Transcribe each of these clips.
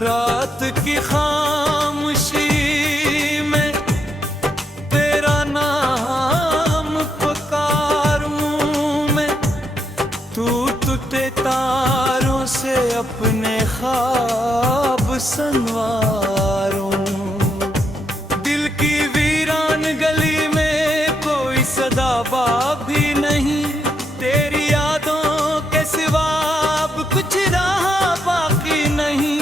रात की खामोशी में तेरा नाम पुकारूं मैं, टूटे तारों से अपने ख्वाब संवारूं। दिल की वीरान गली में कोई सदाबहार भी नहीं, तेरी यादों के सिवा अब कुछ रहा बाकी नहीं।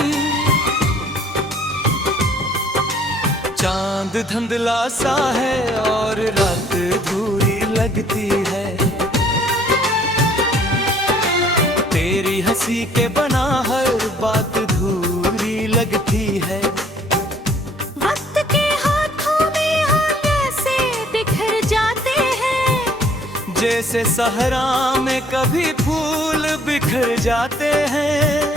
चांद धुंधला सा है और रात अधूरी लगती है, तेरी हंसी के बना हर बात अधूरी लगती है। वक्त के हाथों में हम ऐसे बिखर जाते हैं, जैसे सहरा में कभी फूल बिखर जाते हैं।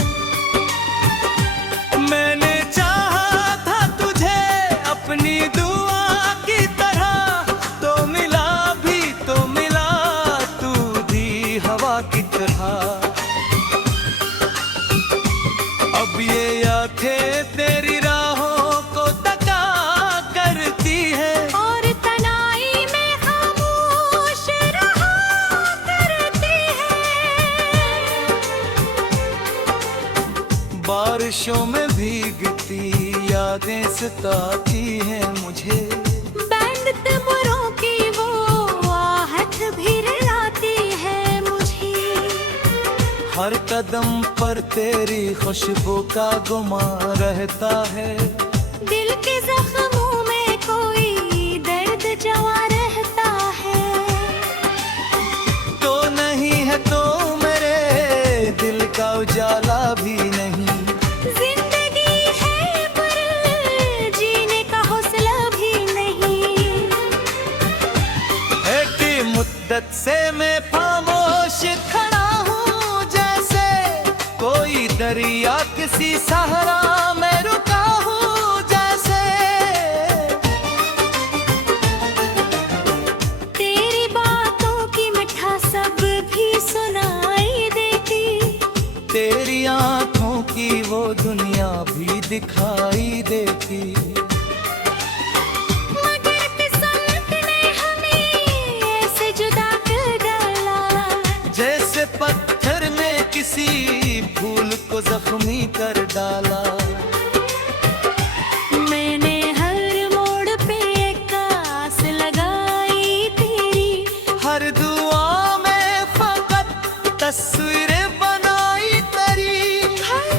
मैंने चाहा था तुझे अपनी दुआ की तरह, तो मिला तू दी हवा की तरह। अब ये आंखें तेरी राहों को तका करती है, और तनाई में खामोश रहा करती है। बारिशों में भीगती यादें सताती हैं मुझे, बैंड तंबूरों की वो आहट भी रुलाती है मुझे। हर कदम पर तेरी खुशबू का गुमा रहता है, दिल के जख्मों में कोई दर्द जवा रहता है। तो नहीं है तो मेरे दिल का उजाला भी नहीं, जिंदगी है पर जीने का हौसला भी नहीं। एक मुद्दत से मैं खामोश खड़ा हूँ, जैसे कोई दरिया किसी सहारा में रुका हूँ जैसे। तेरी बातों की मिठास सब भी सुनाई देती, तेरी आंखों की वो दुनिया भी दिखाई देती। मगर किस्मत ने हमें ऐसे जुदा कर डाला, जैसे पत्थर में किसी फूल को जख्मी कर डाला। मैंने हर मोड़ पे एक आस लगाई तेरी, हर दुआ में फकत तस्वीरें बनाई तेरी। हर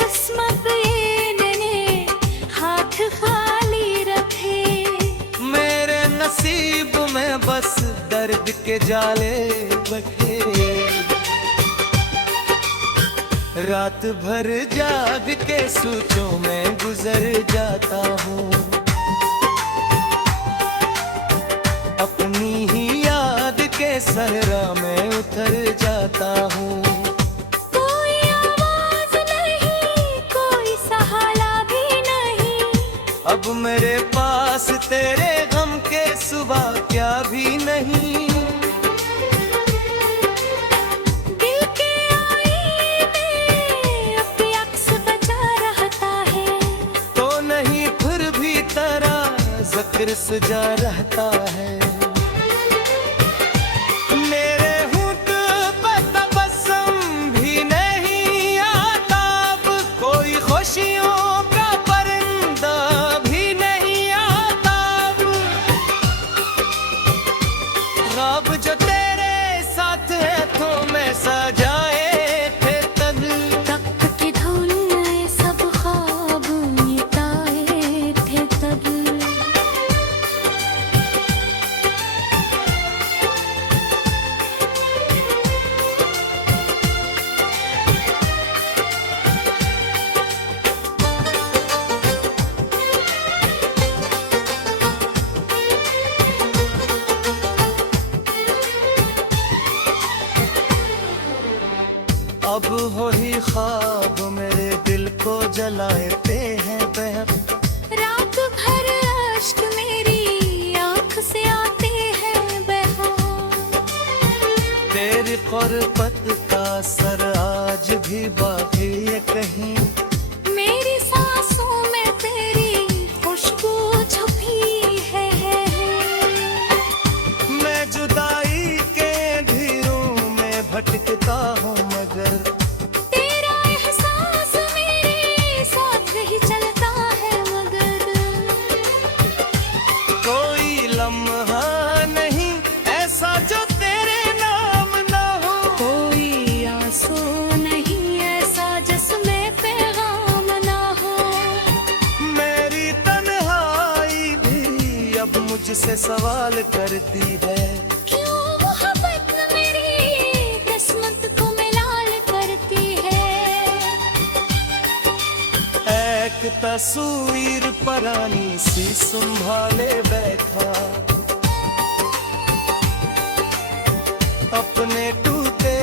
किस्मत ने हाथ खाली रखे। मेरे नसीब में बस दर्द के जाले बखे, रात भर जाग के सोचों में गुजर जाता हूँ, अपनी ही याद के सहरा में उतर जाता हूँ। कोई आवाज नहीं, कोई सहारा भी नहीं, अब मेरे पास तेरे गम के सिवा क्या भी नहीं। दिल के आईने में अपनी अक्स बचा रहता है, तो नहीं फिर भी तेरा जिक्र सजा रहता है। मेरे होंठ पे तबस्सुम भी नहीं आता, अब कोई खुशियों का परिंदा भी नहीं आता। ख्वाब जो तेरे साथ है तो मैं सजाए थे तब, तख्त की धुन में सब ख्वाब मिटाए थे तब। अब हो ही ख्वाब मेरे दिल को जलाते हैं बहक, रात भर अश्क मेरी आँख से आते हैं बहा। तेरी क़ुर्बत का असर आज भी बाकी है कहीं, मेरी हूँ मगर तेरा एहसास मेरे साथ ही चलता है मगर कोई लम्हा नहीं ऐसा जो तेरे नाम ना हो, कोई आंसू नहीं ऐसा जिसमें पैगाम ना हो। मेरी तन्हाई भी अब मुझसे सवाल करती है, क्यों मोहब्बत मेरी किस्मत को मिलाल करती है। एक तस्वीर पुरानी सी संभाले बैठा, अपने टूटे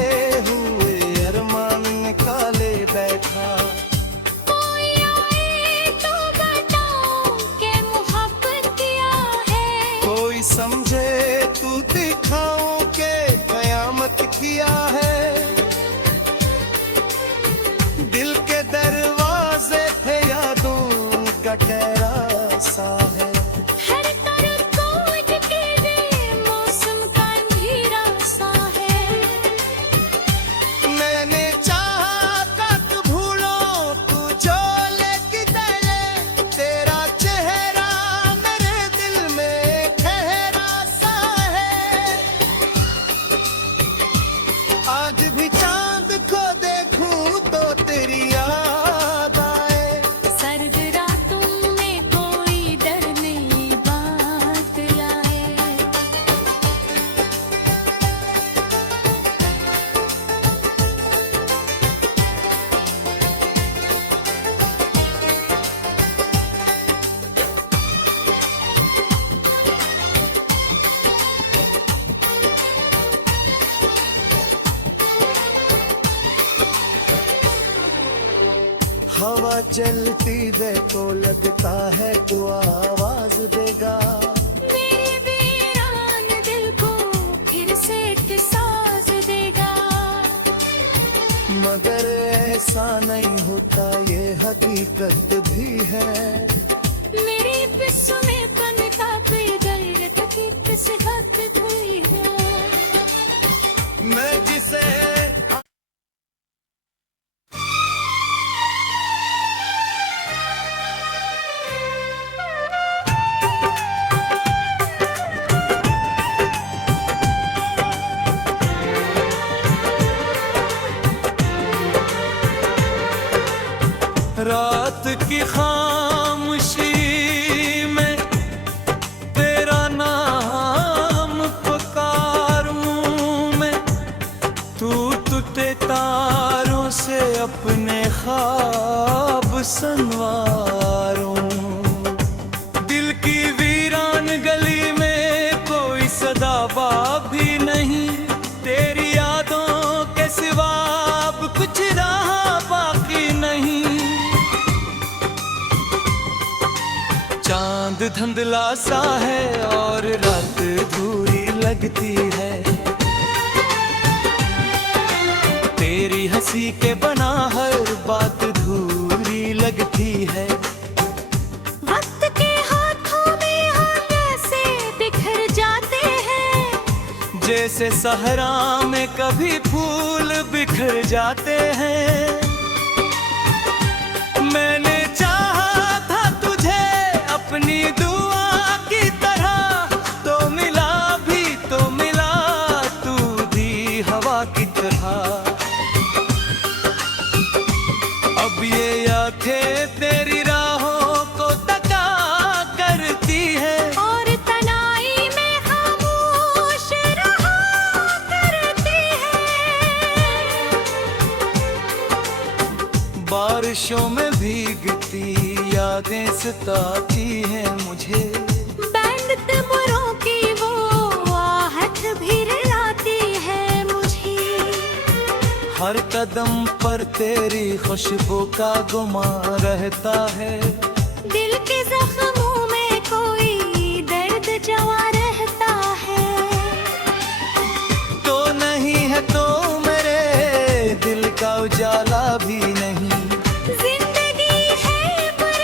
हुए अरमान निकाले बैठा। कोई आए तो बताओ कि मोहब्बत क्या है, कोई समझे तू दिखाऊं के कयामत किया है। दिल के दरवाजे थे यादों का ठहरा सा है, हर तरफ कोई के मौसम का अंधेरा सा है। मैंने चाहा कब भूलो तू जो लेके चले, तेरा चेहरा मेरे दिल में ठहरा सा है। आज भी चांद को देखूं तो तेरी याद आए, सर्द रातों में कोई डर नहीं बात लाए। हवा चलती दे तो लगता है तू आवाज देगा, मेरे वीरान दिल को फिर से साज देगा। मगर ऐसा नहीं होता ये हकीकत भी है। मेरी बिस्मे पन का बेगैरत की किस्मत हुई है। मैं जिसे रात की खामोशी में तेरा नाम पुकारूं मैं, टूटे तारों से अपने ख्वाब संवारूं। दिल की वीरान गली में कोई सदाबा भी नहीं, तेरी यादों के सिवा अब कुछ रहा बाकी नहीं। चांद धुंधला सा है और रात धूरी लगती है, तेरी हंसी के बना हर बात धूरी लगती है। वक्त के हाथों में हम ऐसे बिखर जाते हैं, जैसे सहरा में कभी फूल बिखर जाते हैं। मैंने चाहा था तुझे अपनी दुआ की तरह, तो मिला तू दी हवा की तरह। अब ये आंखें तेरी राहों को तका करती है, और तनाई में खामोश रहा करती है। बारिशों में भीगती यादें सताती हैं मुझे, बैंड तबरों की वो आहट भी रुलाती है मुझे। हर कदम पर तेरी खुशबू का गुमा रहता है, दिल के जख्मों में कोई दर्द जवा रहता है। तो नहीं है तो मेरे दिल का उजाला भी नहीं, जिंदगी है पर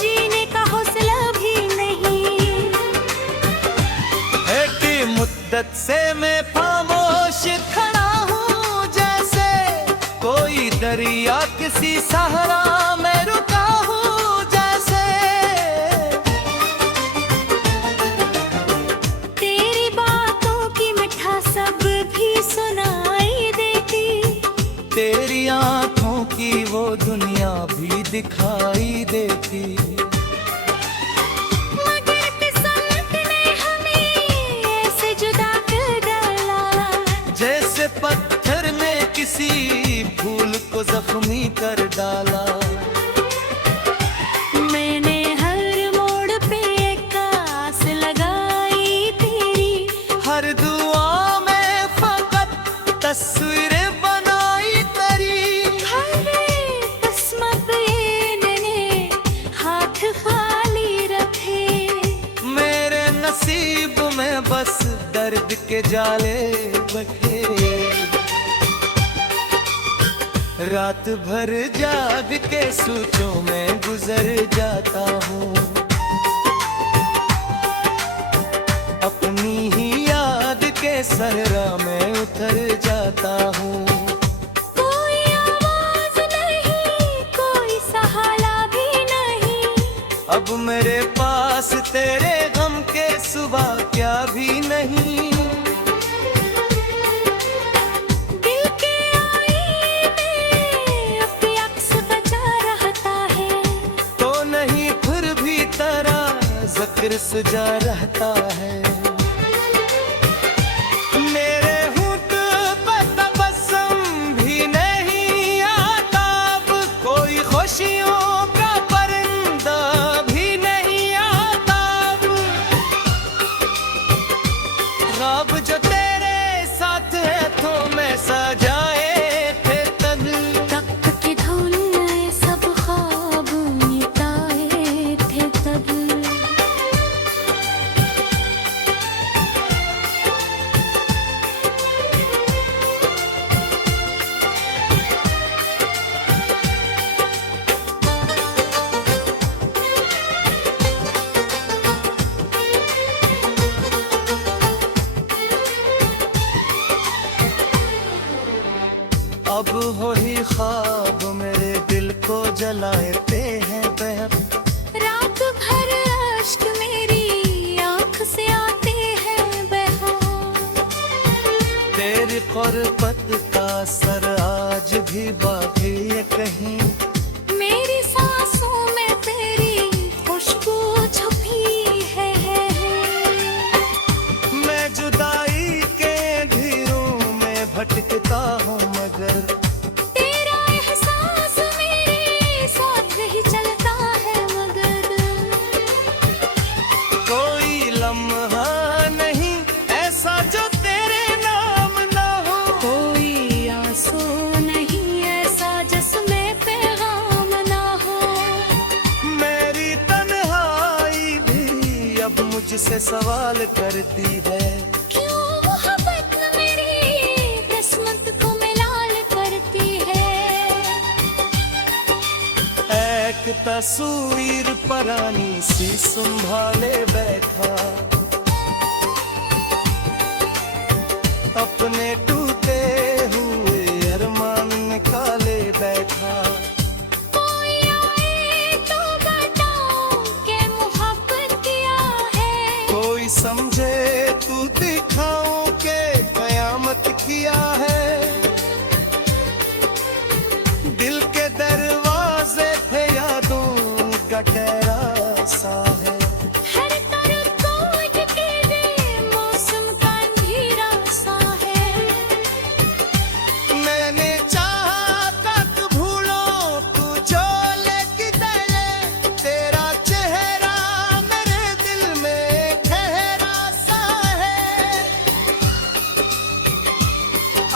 जीने का हौसला भी नहीं। है कि मुद्दत से मैं खामोश खड़ा हूँ, या किसी सहारा में रुका हूँ जैसे। तेरी बातों की मिठास सब भी सुनाई देती, तेरी आंखों की वो दुनिया भी दिखाई देती। मगर किस्मत ने हमें ऐसे जुदा कर डाला, जैसे पत्थर ने किसी फूल को जख्मी कर डाला। मैंने हर मोड़ पे एक आस लगाई तेरी, हर दुआ में फकत तस्वीरें बनाई तेरी। हर किस्मत ने हाथ खाली रखे, मेरे नसीब में बस दर्द के जाले बखे। रात भर जाग के सोचों में गुजर जाता हूँ, अपनी ही याद के सहरा में उतर जाता हूँ। कोई आवाज नहीं, कोई सहारा भी नहीं, अब मेरे पास तेरे गम के सुबह क्या भी नहीं। दिल के आईने में अपनी अक्स बचा रहता है, तो नहीं फिर भी तेरा जिक्र सुजा रहता है। मेरे होंठ पे तबस्सुम भी नहीं आता, अब कोई खुशियों का परिंदा भी नहीं आता। ख्वाब जो तेरे साथ है तो मैं सजाए थे तब। तख्त की धूल ने सब ख्वाब मिटाए थे तब। अब वही ख्वाब मेरे दिल को जलाते हैं बेहद। रात भर अश्क मेरी आँख से आते हैं बहा, तेरी क़ुर्बत का असर आज भी बाकी है कहीं। मेरी सांसों में तेरी खुशबू छुपी है। मैं जुदाई के घेरों में भटकता हूँ मगर तेरा एहसास मेरे साथ ही चलता है, मगर कोई लम्हा नहीं ऐसा जो तेरे नाम ना हो। कोई आंसू नहीं ऐसा जिसमें पैगाम ना हो। मेरी तन्हाई भी अब मुझसे सवाल करती है, क्यों मोहब्बत मेरी किस्मत को मिलाल करती है। एक तस्वीर परानी सी संभाले बैठा, अपने टूटे हुए अरमान निकाले बैठा। कोई आए तो बताओ कि मोहब्बत किया है, कोई समझे तू दिखाओ के कयामत किया है। दिल के दरवाजे पे यादों का ठहरा सा है। हर तरफ कोई के दे मौसम का अंधेरा सा है। मैंने चाहा कद भूलो तू जो लेके चले, तेरा चेहरा मेरे दिल में ठहरा सा है।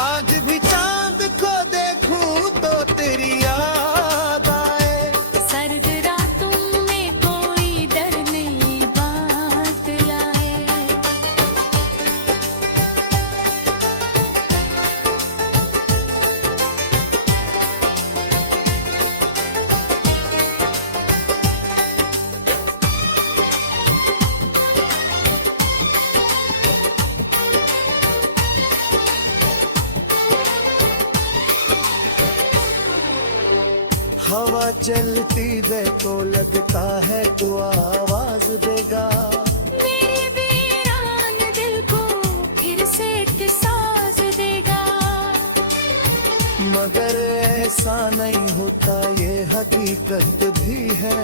आज भी चांद को देखूं तो तेरी याद आए, सर्द रातों में कोई डर हवा चलती देखो लगता है तो आवाज देगा। मेरे वीरान दिल को फिर से एक साज देगा। मगर ऐसा नहीं होता ये हकीकत भी है।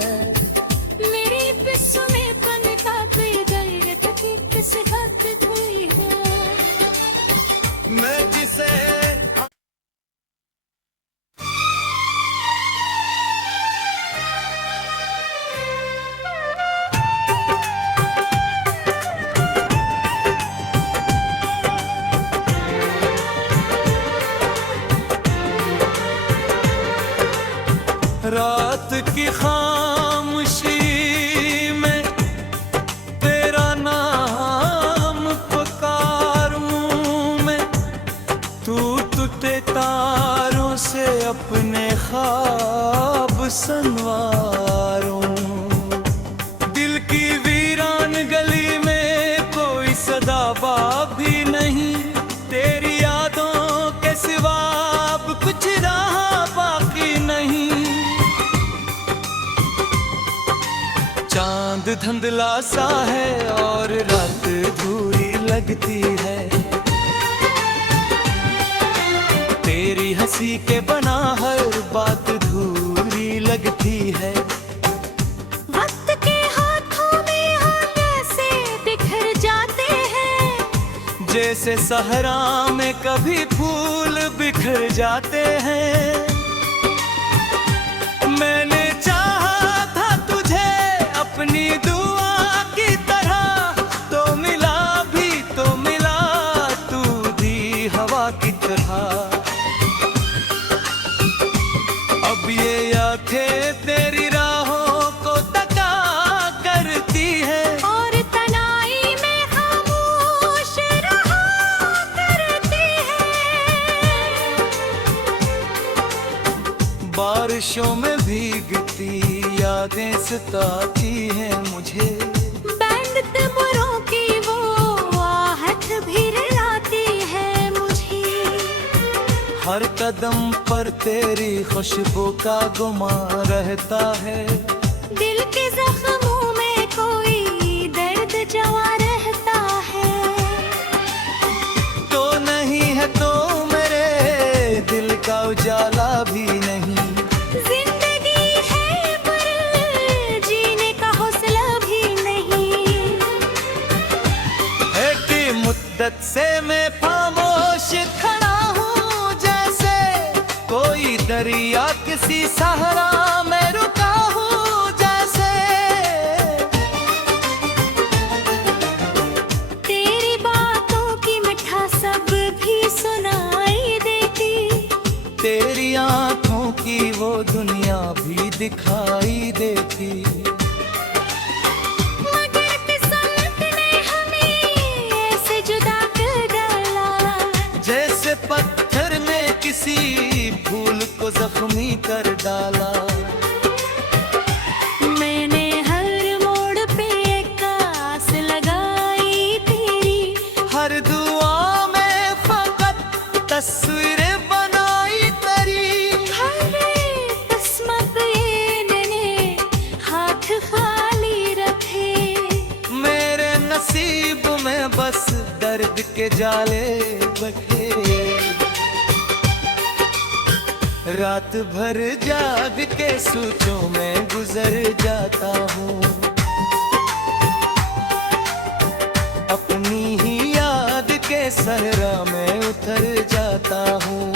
मेरी बिस्मिपन का बेदर्द की किस हद हुई है। मैं जिसे रात की खामोशी में तेरा नाम पुकारूं मैं। टूटे तारों से अपने ख्वाब संवारूं। दिल की वीरान गली में कोई सदाबा भी नहीं। तेरी यादों के सिवा अब कुछ रहा बाकी नहीं। चांद धुंधला सा है और रात दूरी लगती है। तेरी हंसी के बना हर बात धूरी लगती है। वक्त के हाथों में हम ऐसे बिखर जाते हैं। जैसे सहरा में कभी फूल बिखर जाते हैं। मैंने चाहा था तुझे अपनी दुआ की तरह, तो मिला भी तो मिला तू दी हवा की तरह। अब ये आंखें तेरी राहों को तका करती है। और तनाई में खामोश रहा करती है। बारिशों में भीगती यादें सताती हैं मुझे। बैंड तबरों की वो आहट भी रुलाती है मुझे। हर कदम पर तेरी खुशबू का गुमा रहता है। दिल के जख्मों में कोई दर्द जवा रहता है। तो नहीं है तो मेरे दिल का उजाला भी नहीं। जिंदगी है पर जीने का हौसला भी नहीं। एक मुद्दत से मैं खामोश खड़ा हूँ जैसे कोई दरिया किसी सहारा में रुका हूँ जैसे। तेरी बातों की मिठास सब भी सुनाई देती। तेरी आंखों की वो दुनिया भी दिखाई देती। मगर किस्मत ने हमें ऐसे जुदा कर डाला। जैसे पत्थर ने किसी फूल को जख्मी कर डाला। मैंने हर मोड़ पे एक आस लगाई तेरी। हर दुआ में फकत तस्वीरें बनाई तेरी। हर किस्मत ने हाथ खाली रखे। मेरे नसीब में बस दर्द के जाले बखे। रात भर जाग के सोचों में गुजर जाता हूँ। अपनी ही याद के सहरा में उतर जाता हूँ।